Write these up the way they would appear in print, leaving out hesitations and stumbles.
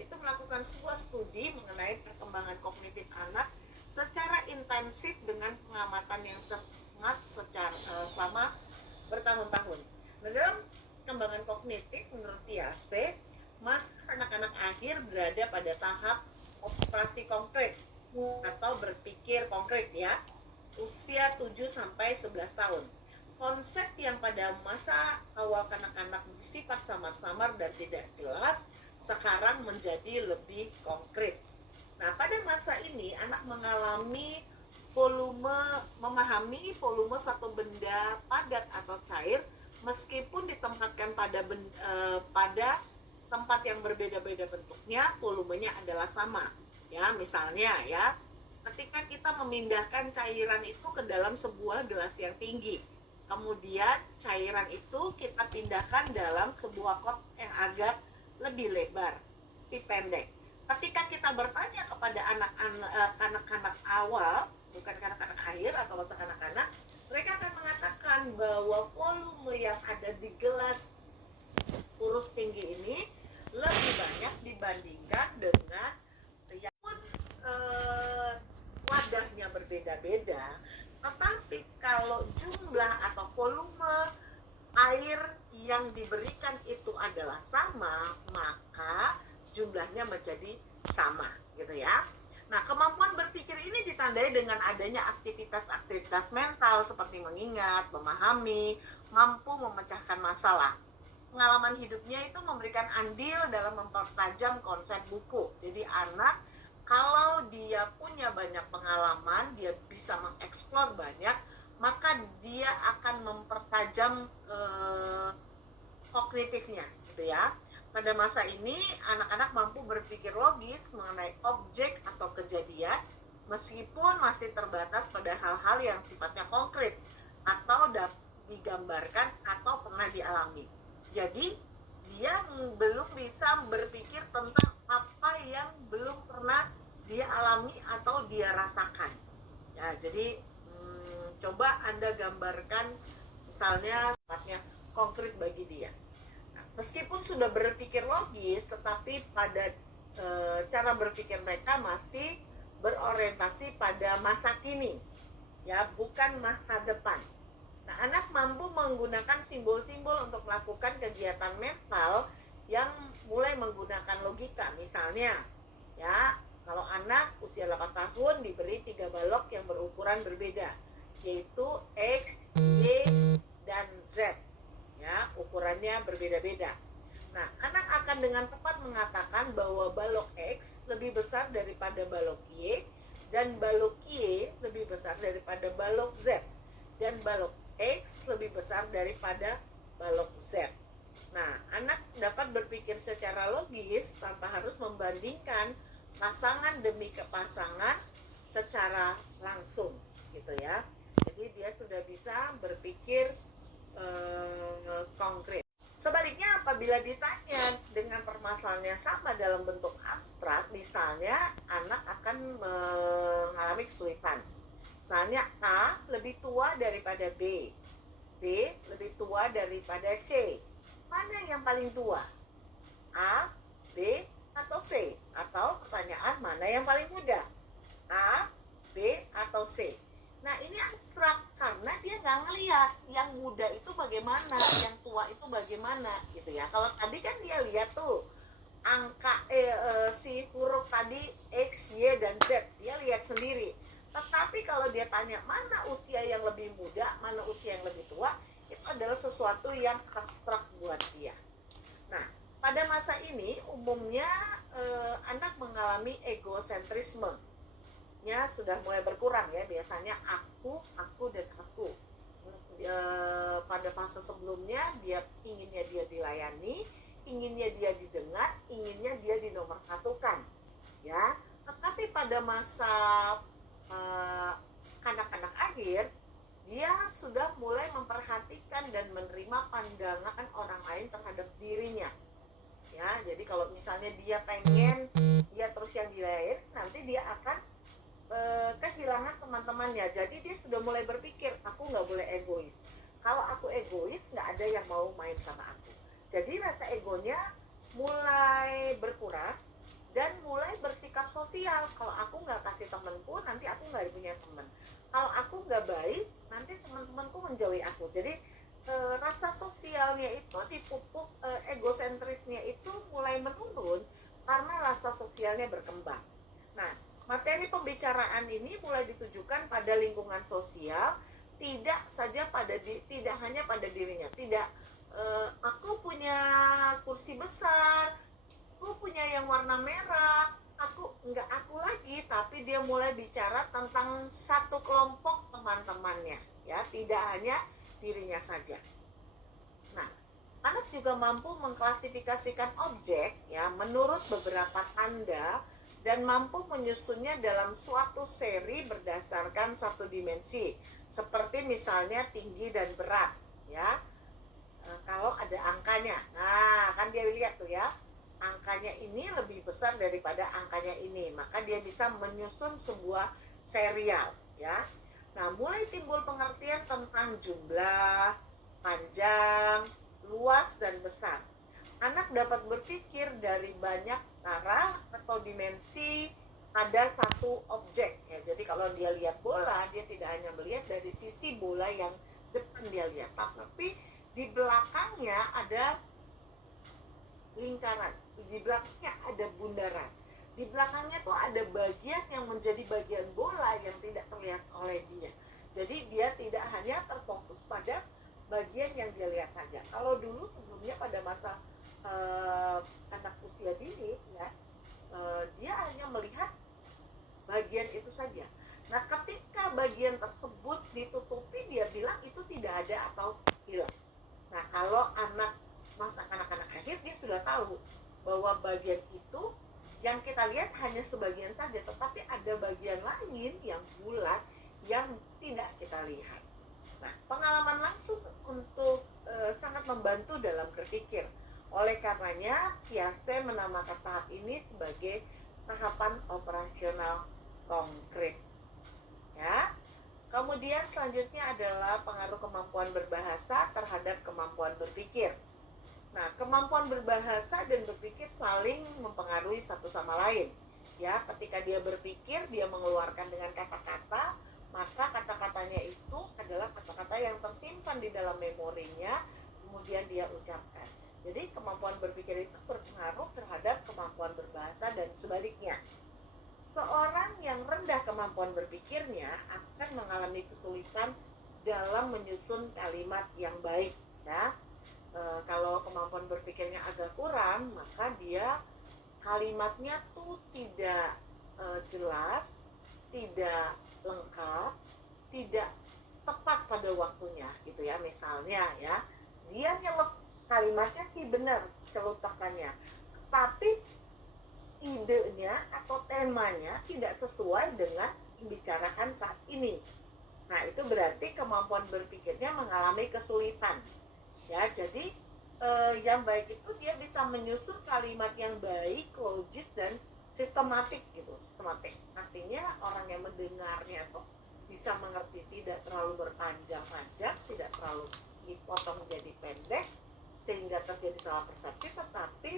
itu melakukan sebuah studi mengenai perkembangan kognitif anak secara intensif dengan pengamatan yang cermat selama bertahun-tahun. Nah, dalam perkembangan kognitif menurut Piaget, masa anak-anak akhir berada pada tahap operasi konkret atau berpikir konkret ya, usia 7 sampai 11 tahun. Konsep yang pada masa awal kanak-kanak bersifat samar-samar dan tidak jelas sekarang menjadi lebih konkret. Nah, pada masa ini anak memahami volume satu benda padat atau cair meskipun ditempatkan pada tempat yang berbeda-beda bentuknya, volumenya adalah sama. Ya, misalnya ya, ketika kita memindahkan cairan itu ke dalam sebuah gelas yang tinggi, kemudian cairan itu kita pindahkan dalam sebuah kot yang agak lebih lebar, lebih pendek. Ketika kita bertanya kepada anak-anak awal, bukan kanak-kanak akhir atau masa kanak-kanak, mereka akan mengatakan bahwa volume yang ada di gelas kurus tinggi ini lebih banyak dibandingkan dengan yang wadahnya berbeda-beda, tetapi kalau jumlah atau volume air yang diberikan itu adalah sama, maka jumlahnya menjadi sama, gitu ya. Nah, kemampuan berpikir ini ditandai dengan adanya aktivitas-aktivitas mental seperti mengingat, memahami, mampu memecahkan masalah. Pengalaman hidupnya itu memberikan andil dalam mempertajam konsep buku. Jadi anak kalau dia punya banyak pengalaman, dia bisa mengeksplor banyak, maka dia akan mempertajam kognitifnya, gitu ya. Pada masa ini, anak-anak mampu berpikir logis mengenai objek atau kejadian, meskipun masih terbatas pada hal-hal yang sifatnya konkret atau digambarkan atau pernah dialami. Jadi, dia belum bisa berpikir tentang apa yang belum pernah dia alami atau dia rasakan. Ya, jadi coba Anda gambarkan misalnya sifatnya konkret bagi dia. Nah, meskipun sudah berpikir logis, tetapi pada cara berpikir mereka masih berorientasi pada masa kini, ya, bukan masa depan. Nah, anak mampu menggunakan simbol-simbol untuk melakukan kegiatan mental yang mulai menggunakan logika. Misalnya, ya, kalau anak usia 8 tahun diberi 3 balok yang berukuran berbeda, yaitu X, Y, dan Z. Ya, ukurannya berbeda-beda. Nah, anak akan dengan tepat mengatakan bahwa balok X lebih besar daripada balok Y, dan balok Y lebih besar daripada balok Z, dan balok X lebih besar daripada balok Z. Nah, anak dapat berpikir secara logis tanpa harus membandingkan pasangan demi pasangan secara langsung, gitu ya. Jadi dia sudah bisa berpikir konkret. Sebaliknya, apabila ditanya dengan permasalahan yang sama dalam bentuk abstrak, misalnya anak akan mengalami kesulitan. Misalnya A lebih tua daripada B, B lebih tua daripada C. Mana yang paling tua? A, B, atau C? Atau pertanyaan mana yang paling muda? A, B, atau C? Nah, ini abstrak karena dia nggak ngelihat yang muda itu bagaimana, yang tua itu bagaimana, gitu ya. Kalau tadi kan dia lihat tuh angka si huruf tadi X, Y, dan Z, dia lihat sendiri. Tetapi kalau dia tanya mana usia yang lebih muda, mana usia yang lebih tua, itu adalah sesuatu yang abstrak buat dia. Nah, pada masa ini umumnya anak mengalami egosentrisme. Ya, sudah mulai berkurang ya, biasanya aku, dan aku. Pada fase sebelumnya dia inginnya dia dilayani, inginnya dia didengar, inginnya dia dinomorsatukan, ya. Tetapi pada masa kanak-kanak akhir, dia sudah mulai memperhatikan dan menerima pandangan orang lain terhadap dirinya, ya. Jadi kalau misalnya dia pengen dia terus yang dilayani, nanti dia akan kehilangan teman-temannya. Jadi dia sudah mulai berpikir, aku nggak boleh egois. Kalau aku egois, nggak ada yang mau main sama aku. Jadi rasa egonya mulai berkurang, dan mulai bersikap sosial. Kalau aku nggak kasih temanku, nanti aku nggak punya teman. Kalau aku nggak baik, nanti teman-temanku menjauhi aku. Jadi rasa sosialnya itu dipupuk, egosentrisnya itu mulai menurun karena rasa sosialnya berkembang. Nah, materi pembicaraan ini mulai ditujukan pada lingkungan sosial, tidak hanya pada dirinya. Tidak, aku punya kursi besar, aku punya yang warna merah, nggak aku lagi, tapi dia mulai bicara tentang satu kelompok teman-temannya, ya, tidak hanya dirinya saja. Nah, anak juga mampu mengklasifikasikan objek, ya, menurut beberapa tanda dan mampu menyusunnya dalam suatu seri berdasarkan satu dimensi, seperti misalnya tinggi dan berat, ya. Kalau ada angkanya, nah kan dia lihat tuh ya, angkanya ini lebih besar daripada angkanya ini, maka dia bisa menyusun sebuah serial, ya. Nah, mulai timbul pengertian tentang jumlah, panjang, luas, dan besar. Anak dapat berpikir dari banyak arah atau dimensi pada satu objek, ya. Jadi kalau dia lihat bola, dia tidak hanya melihat dari sisi bola yang depan dia lihat, tapi di belakangnya ada lingkaran, di belakangnya ada bundaran, di belakangnya tuh ada bagian yang menjadi bagian bola yang tidak terlihat oleh dia. Jadi dia tidak hanya terfokus pada bagian yang dia lihat saja. Kalau dulu sebelumnya pada masa anak usia dini, ya, dia hanya melihat bagian itu saja. Nah, ketika bagian tersebut ditutupi, dia bilang itu tidak ada atau hilang. Nah, kalau masa kanak-kanak akhir, dia sudah tahu bahwa bagian itu yang kita lihat hanya sebagian saja, tetapi ada bagian lain yang bulat yang tidak kita lihat. Nah, pengalaman langsung untuk sangat membantu dalam berpikir. Oleh karenanya, Piaget menamakan tahap ini sebagai tahapan operasional konkret. Ya. Kemudian selanjutnya adalah pengaruh kemampuan berbahasa terhadap kemampuan berpikir. Nah, kemampuan berbahasa dan berpikir saling mempengaruhi satu sama lain. Ya, ketika dia berpikir, dia mengeluarkan dengan kata-kata, maka kata-katanya itu adalah kata-kata yang tersimpan di dalam memorinya, kemudian dia ucapkan. Jadi, kemampuan berpikir itu berpengaruh terhadap kemampuan berbahasa dan sebaliknya. Seorang yang rendah kemampuan berpikirnya akan mengalami kesulitan dalam menyusun kalimat yang baik, ya. Kalau kemampuan berpikirnya agak kurang, maka dia kalimatnya tuh tidak jelas, tidak lengkap, tidak tepat pada waktunya, gitu ya. Misalnya, ya, dia nyelep kalimatnya sih benar celutakannya, tapi idenya atau temanya tidak sesuai dengan pembicaraan saat ini. Nah, itu berarti kemampuan berpikirnya mengalami kesulitan. Ya, jadi yang baik itu dia bisa menyusun kalimat yang baik, logis, dan sistematik gitu. Sistematik. Artinya orang yang mendengarnya tuh bisa mengerti, tidak terlalu berpanjang-panjang, tidak terlalu dipotong menjadi pendek sehingga terjadi salah persepsi, tetapi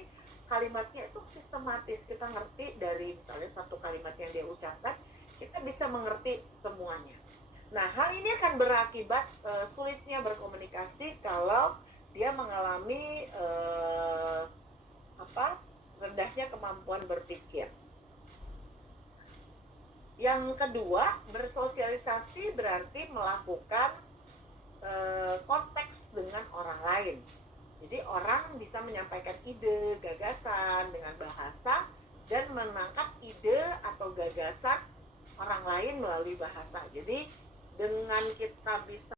kalimatnya itu sistematis. Kita ngerti dari misalnya satu kalimat yang dia ucapkan, kita bisa mengerti semuanya. Nah, hal ini akan berakibat sulitnya berkomunikasi kalau dia mengalami rendahnya kemampuan berpikir. Yang kedua, bersosialisasi berarti melakukan konteks dengan orang lain. Jadi orang bisa menyampaikan ide, gagasan dengan bahasa dan menangkap ide atau gagasan orang lain melalui bahasa. Jadi dengan kita bisa